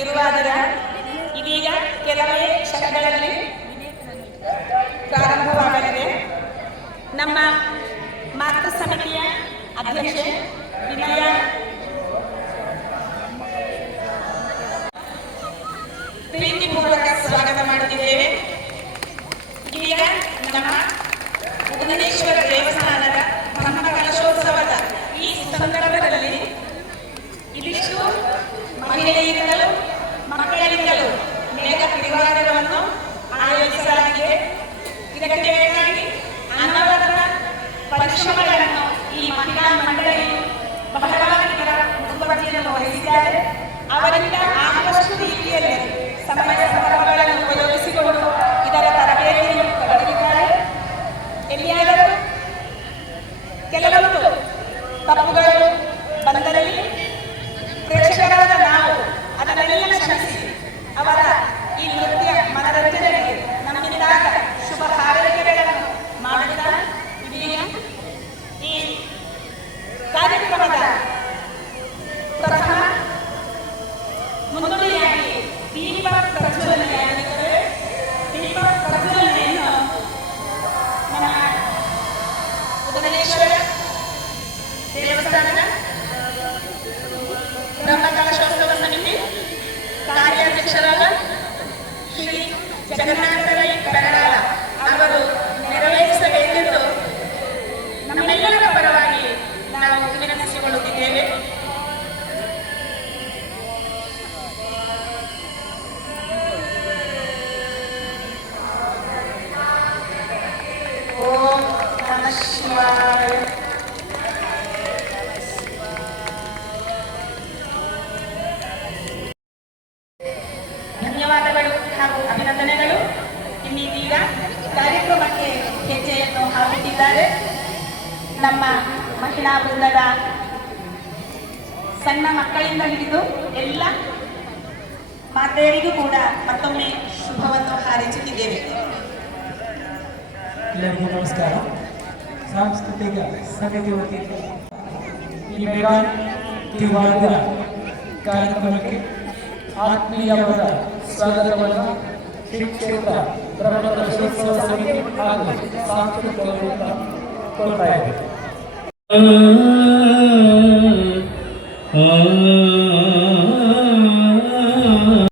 ತಿರುವಾದಿರ ಇದೀಗ ಕೆಲವೇ ಕ್ಷಣಗಳಲ್ಲಿ ಪ್ರಾರಂಭವಾಗಲಿದೆ. ನಮ್ಮ ಮಾತೃ ಸಮಿತಿಯ ಅಧ್ಯಕ್ಷೆ ವಿನಯ ಪ್ರೀತಿಪೂರ್ವಕ ಸ್ವಾಗತ ಮಾಡುತ್ತಿದ್ದೇವೆ. ಇದೀಗ ನಮ್ಮ ಭುವನೇಶ್ವರ ದೇವಸ್ಥಾನದ ಬ್ರಹ್ಮ ಕಲಶೋತ್ಸವದ ಈ ಸಂದರ್ಭದಲ್ಲಿ ಇದಿಷ್ಟು ಮಹಿಳೆಯರಿಂದಲೂ ಮಕ್ಕಳಿಂದಲೂ ಮೇಘ ತಿರುವಾದಿರವನ್ನು ಆಯೋಜಿಸಲಾಗಿದೆ. ಇದಕ್ಕೆ ಬೇಕಾಗಿ ಅನವರತ ಪರಿಶ್ರಮಗಳನ್ನು ಈ ಮಹಿಳಾ ಮಂಡಳಿ ಬಹಳವಾಗಿ ಮುತುವರ್ಜಿಯನ್ನು ವಹಿಸಿದ್ದಾರೆ. ಅವರಿಂದ ಆದಷ್ಟು ರೀತಿಯಲ್ಲಿ ಸಮಯ ಸಂದರ್ಭಗಳನ್ನು ಉಪಯೋಗಿಸಿಕೊಂಡು ಇದರ ತರಬೇತಿಯನ್ನು ಪಡೆದಿದ್ದಾರೆ. ಎಲ್ಲಿಯಾದರೂ ಕೆಲವೊಂದು ತಪ್ಪುಗಳು ಬಂದಲ್ಲಿ ಪ್ರೇಕ್ಷಕರಾದ ನಾವು ಅದನ್ನೆಲ್ಲ ಕ್ಷಮಿಸಿ ಅವರ ಈ ನೃತ್ಯ ಮನರಂಜನೆಗೆ ನಮ್ಮಿಂದಾದ ಶುಭ ಹಾರೈಕೆಗಳನ್ನು ಮಾಡುತ್ತಾ ಇದೀಗ ಈ ಕಾರ್ಯಕ್ರಮದ ಪ್ರಥಮ ಮುನ್ನುಡಿಯಾಗಿ ದೀಪ ಪ್ರಜ್ವಲನೆಯಾಗಿದ್ದರೆ ದೀಪ ಪ್ರಜ್ವಲನೆಯನ್ನು ನಮ್ಮ ಭುವನೇಶ್ವರ ದೇವಸ್ಥಾನದ ಬ್ರಹ್ಮ ಕಲಶೋತ್ಸವ ಸಮಿತಿ ಕಾರ್ಯಾಧ್ಯಕ್ಷರಾದ ಶ್ರೀ ಜಗನ್ನಾಥ ರೈ ಕರಡಾಲ ಅವರು ನೆರವೇರಿಸಬೇಕೆಂದು ನಮ್ಮೆಲ್ಲರ ಪರವಾಗಿ ನಾವು ವಿನಂತಿಸಿಕೊಳ್ಳುತ್ತಿದ್ದೇವೆ. ಓಂ ನಮಃ ಶಿವಾಯ. ಧನ್ಯವಾದಗಳು ಹಾಗೂ ಅಭಿನಂದನೆಗಳು. ಇನ್ನೀಗ ಕಾರ್ಯಕ್ರಮಕ್ಕೆ ಹೆಜ್ಜೆಯನ್ನು ಹಾಕುತ್ತಿದ್ದಾರೆ ನಮ್ಮ ಮಹಿಳಾ ವೃಂದದ ಸಣ್ಣ ಮಕ್ಕಳಿಂದ ಹಿಡಿದು ಎಲ್ಲ ಮಾತೆಯರಿಗೂ ಕೂಡ ಮತ್ತೊಮ್ಮೆ ಶುಭವನ್ನು ಹಾರೈಸುತ್ತಿದ್ದೇವೆ. ಎಲ್ಲರಿಗೂ ನಮಸ್ಕಾರ. ಸಾಂಸ್ಕೃತಿಕ ಸಮಿತಿ ವತಿಯಿಂದ ಈ ಮೆಗಾ ತಿರುವಾದಿರ ಕಾರ್ಯಕ್ರಮಕ್ಕೆ ಆತ್ಮೀಯವಾದ ಸ್ವಾಗತವನ್ನು ಶ್ರೀ ಕ್ಷೇತ್ರ ಬ್ರಹ್ಮ ಕಲಶೋತ್ಸವ ಸಮಿತಿ ಹಾಗೂ ಸಾಂಸ್ಕೃತಿಕ ಕೊಡ್ತಾ ಇದೆ.